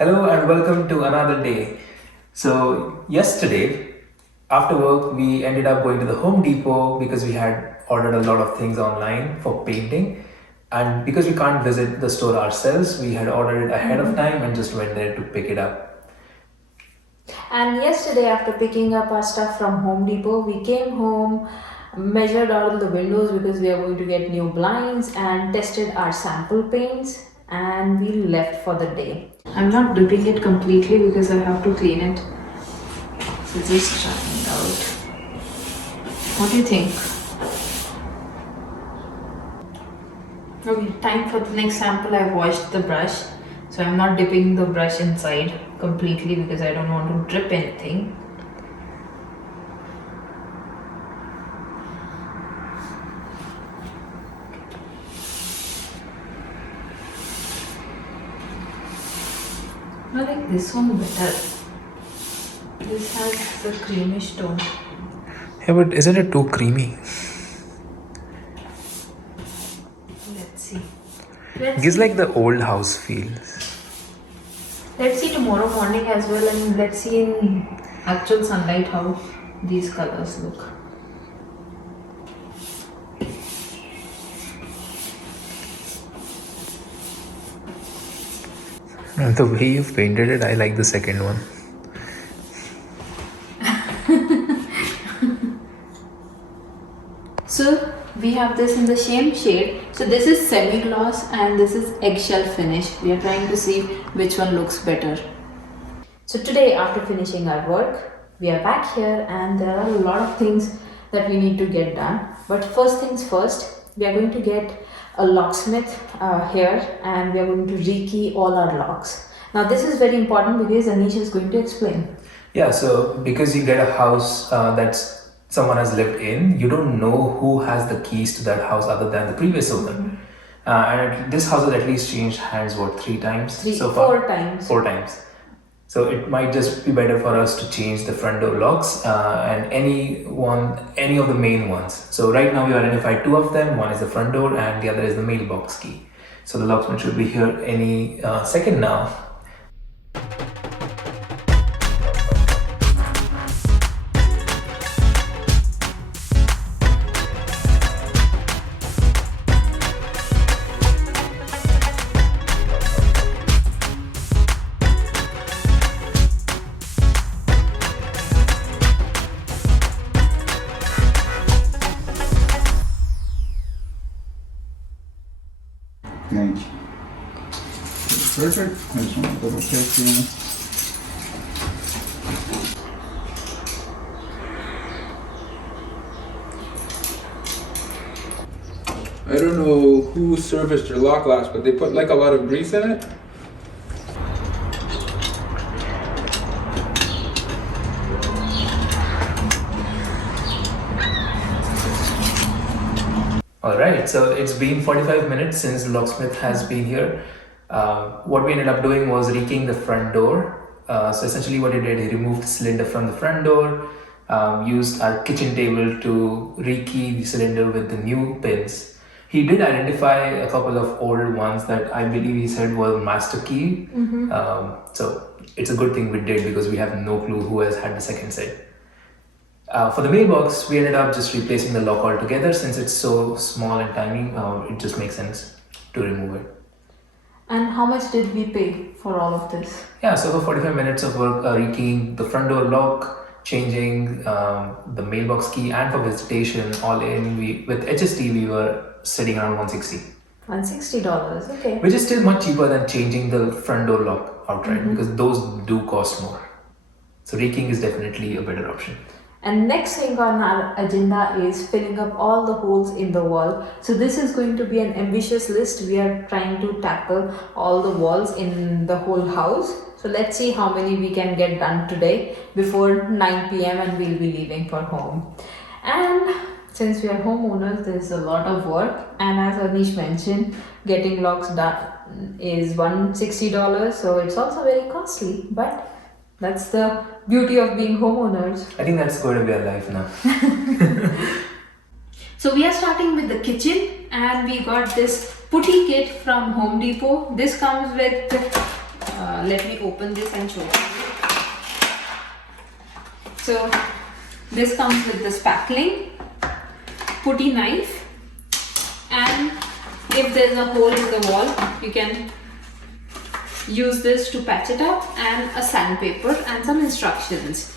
Hello and welcome to another day. So, yesterday after work, we ended up going to the Home Depot because we had ordered a lot of things online for painting. And because we can't visit the store ourselves, we had ordered it ahead of time and just went there to pick it up. And yesterday, after picking up our stuff from Home Depot, we came home, measured all the windows because we are going to get new blinds, and tested our sample paints, and we left for the day. I'm not dipping it completely because I have to clean it. So just trying it out. What do you think? Okay, time for the next sample. I've washed the brush, so I'm not dipping the brush inside completely because I don't want to drip anything. I like this one better. This has the creamish tone. Yeah, but isn't it too creamy? Let's see. It gives like the old house feel. Let's see tomorrow morning as well, and let's see in actual sunlight how these colors look. And the way you've painted it, I like the second one. So we have this in the same shade. So this is semi-gloss and this is eggshell finish. We are trying to see which one looks better. So today, after finishing our work, we are back here and there are a lot of things that we need to get done. But first things first, we are going to get a locksmith here and we are going to rekey all our locks. Now this is very important because Anish is going to explain. Yeah, so because you get a house that's someone has lived in, you don't know who has the keys to that house other than the previous owner. And this house has at least changed hands, what, three times so far? Four times. Four times. So it might just be better for us to change the front door locks and any of the main ones. So right now we identified two of them. One is the front door and the other is the mailbox key. So the locksmith should be here any second now. Thank you. Perfect. I just want to double check here. I don't know who serviced your lock last, but they put like a lot of grease in it. Alright, so it's been 45 minutes since the locksmith has been here. What we ended up doing was rekeying the front door. So essentially what he did, he removed the cylinder from the front door, used our kitchen table to rekey the cylinder with the new pins. He did identify a couple of old ones that I believe he said were master key. So it's a good thing we did because we have no clue who has had the second set. For the mailbox, we ended up just replacing the lock altogether since it's so small and tiny. It just makes sense to remove it. And how much did we pay for all of this? Yeah, so for 45 minutes of work, rekeying the front door lock, changing the mailbox key, and for visitation, all in, with HST, we were sitting around $160. $160, okay. Which is still much cheaper than changing the front door lock outright because those do cost more. So rekeying is definitely a better option. And next thing on our agenda is filling up all the holes in the wall. So this is going to be an ambitious list. We are trying to tackle all the walls in the whole house. So let's see how many we can get done today before 9 p.m. and we'll be leaving for home. And since we are homeowners, there's a lot of work. And as Anish mentioned, getting locks done is $160. So it's also very costly, but that's the beauty of being homeowners. I think that's going to be our life now. So we are starting with the kitchen and we got this putty kit from Home Depot. This comes with Let me open this and show you. So this comes with the spackling, putty knife, and if there's a hole in the wall, you can use this to patch it up, and a sandpaper and some instructions.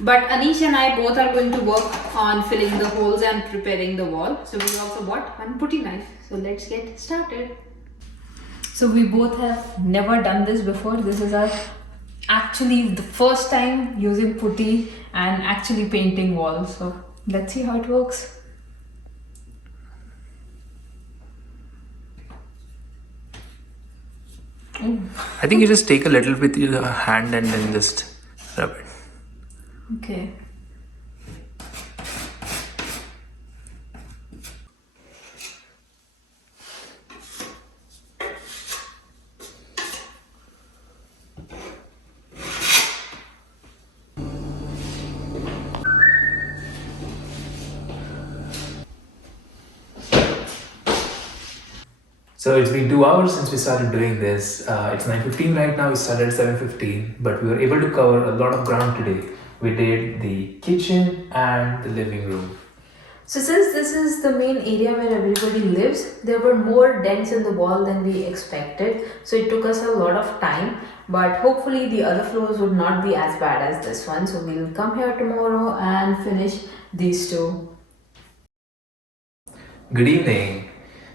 But Anish and I both are going to work on filling the holes and preparing the wall. So we also bought one putty knife. So let's get started. So we both have never done this before. This is our actually the first time using putty and actually painting walls. So let's see how it works. I think you just take a little with your hand and then just rub it. Okay. So it's been 2 hours since we started doing this. It's 9:15 right now. We started at 7:15, but we were able to cover a lot of ground today. We did the kitchen and the living room. So since this is the main area where everybody lives, there were more dents in the wall than we expected. So it took us a lot of time, but hopefully the other floors would not be as bad as this one. So we'll come here tomorrow and finish these two. Good evening.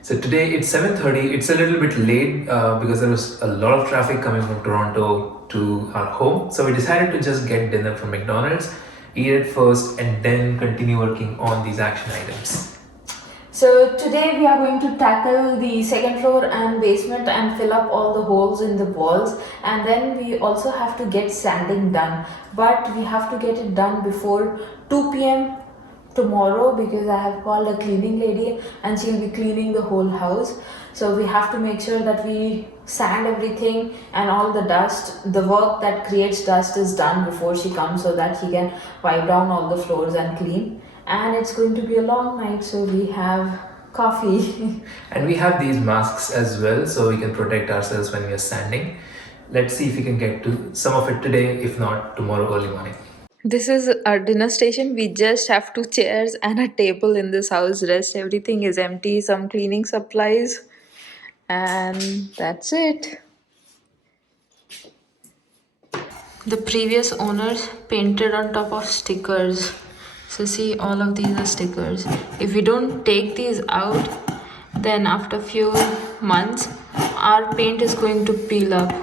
So today it's 7:30. It's a little bit late because there was a lot of traffic coming from Toronto to our home. So we decided to just get dinner from McDonald's, eat it first, and then continue working on these action items. So today we are going to tackle the second floor and basement and fill up all the holes in the walls, and then we also have to get sanding done, but we have to get it done before 2 p.m. tomorrow because I have called a cleaning lady and she'll be cleaning the whole house. So we have to make sure that we sand everything and all the dust, the work that creates dust is done before she comes so that she can wipe down all the floors and clean. And it's going to be a long night, so we have coffee. And we have these masks as well so we can protect ourselves when we are sanding. Let's see if we can get to some of it today, if not tomorrow early morning. This is our dinner station. We just have 2 chairs and a table in this house. Rest everything is empty, some cleaning supplies, and that's it. The previous owners painted on top of stickers. So see, all of these are stickers. If we don't take these out, then after few months our paint is going to peel up.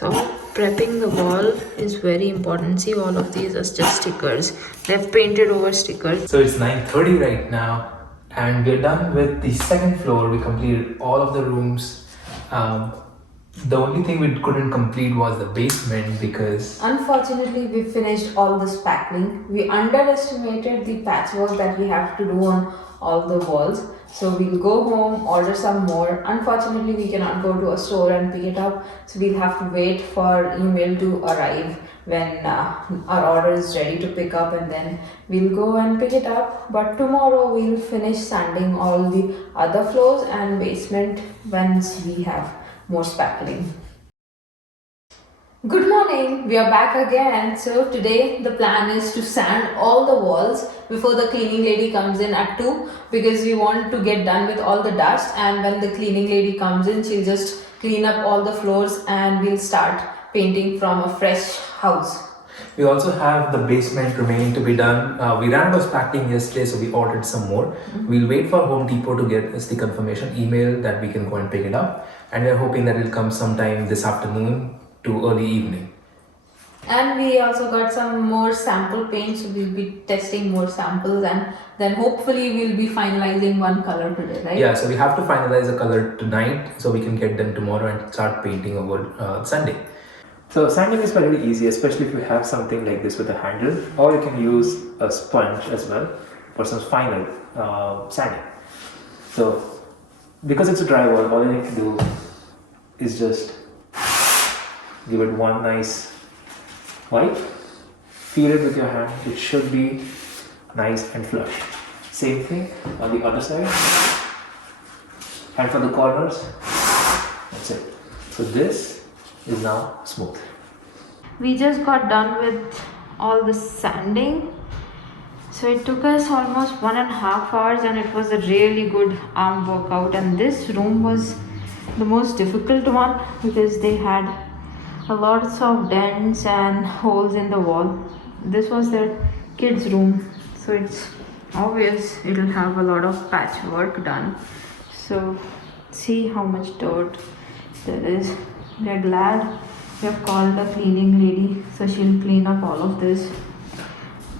So prepping the wall is very important. See, all of these are just stickers. They've painted over stickers. So it's 9:30 right now, and we're done with the second floor. We completed all of the rooms. The only thing we couldn't complete was the basement because Unfortunately, we finished all the spackling. We underestimated the patchwork that we have to do on all the walls. So we'll go home, order some more. Unfortunately, we cannot go to a store and pick it up. So we'll have to wait for email to arrive when our order is ready to pick up, and then we'll go and pick it up. But tomorrow we'll finish sanding all the other floors and basement once we have more spackling. Good morning, we are back again. So today the plan is to sand all the walls before the cleaning lady comes in at 2, because we want to get done with all the dust, and when the cleaning lady comes in, she'll just clean up all the floors and we'll start painting from a fresh house. we also have the basement remaining to be done. We ran out of packing yesterday, so we ordered some more. We'll wait for Home Depot to get us the confirmation email that we can go and pick it up, and we're hoping that it'll come sometime this afternoon to early evening. And we also got some more sample paint, so we'll be testing more samples, and then hopefully we'll be finalizing one color today, right? Yeah, so we have to finalize the color tonight so we can get them tomorrow and start painting over Sunday. So sanding is very easy, especially if you have something like this with a handle, or you can use a sponge as well for some final sanding. So because it's a drywall, all you need to do is just give it one nice wipe, feel it with your hand. It should be nice and flush. Same thing on the other side, and for the corners That's it. So this is now smooth. We just got done with all the sanding. So it took us almost 1.5 hours and it was a really good arm workout. And this room was the most difficult one because they had a lots of dents and holes in the wall. This was their kids' room, so it's obvious it'll have a lot of patchwork done. So see how much dirt there is. We are glad we have called the cleaning lady, so she'll clean up all of this.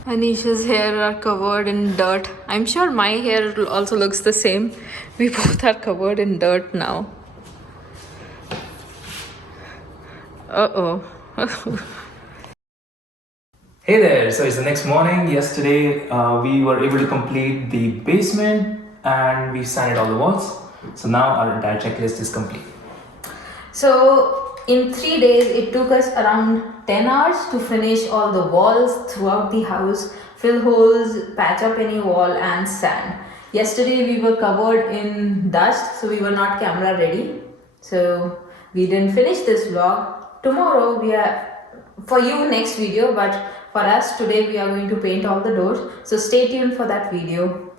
Anisha's hair are covered in dirt. I'm sure my hair also looks the same. We both are covered in dirt now. Uh-oh. Hey there, so it's the next morning. Yesterday we were able to complete the basement and we sanded all the walls. So now our entire checklist is complete. So in 3 days, it took us around 10 hours to finish all the walls throughout the house, fill holes, patch up any wall and sand. Yesterday we were covered in dust, so we were not camera ready. So we didn't finish this vlog. Tomorrow we are, for you next video, but for us today we are going to paint all the doors. So stay tuned for that video.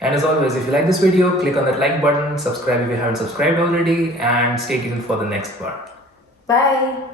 And as always, if you like this video, click on that like button, subscribe if you haven't subscribed already, and stay tuned for the next part. Bye.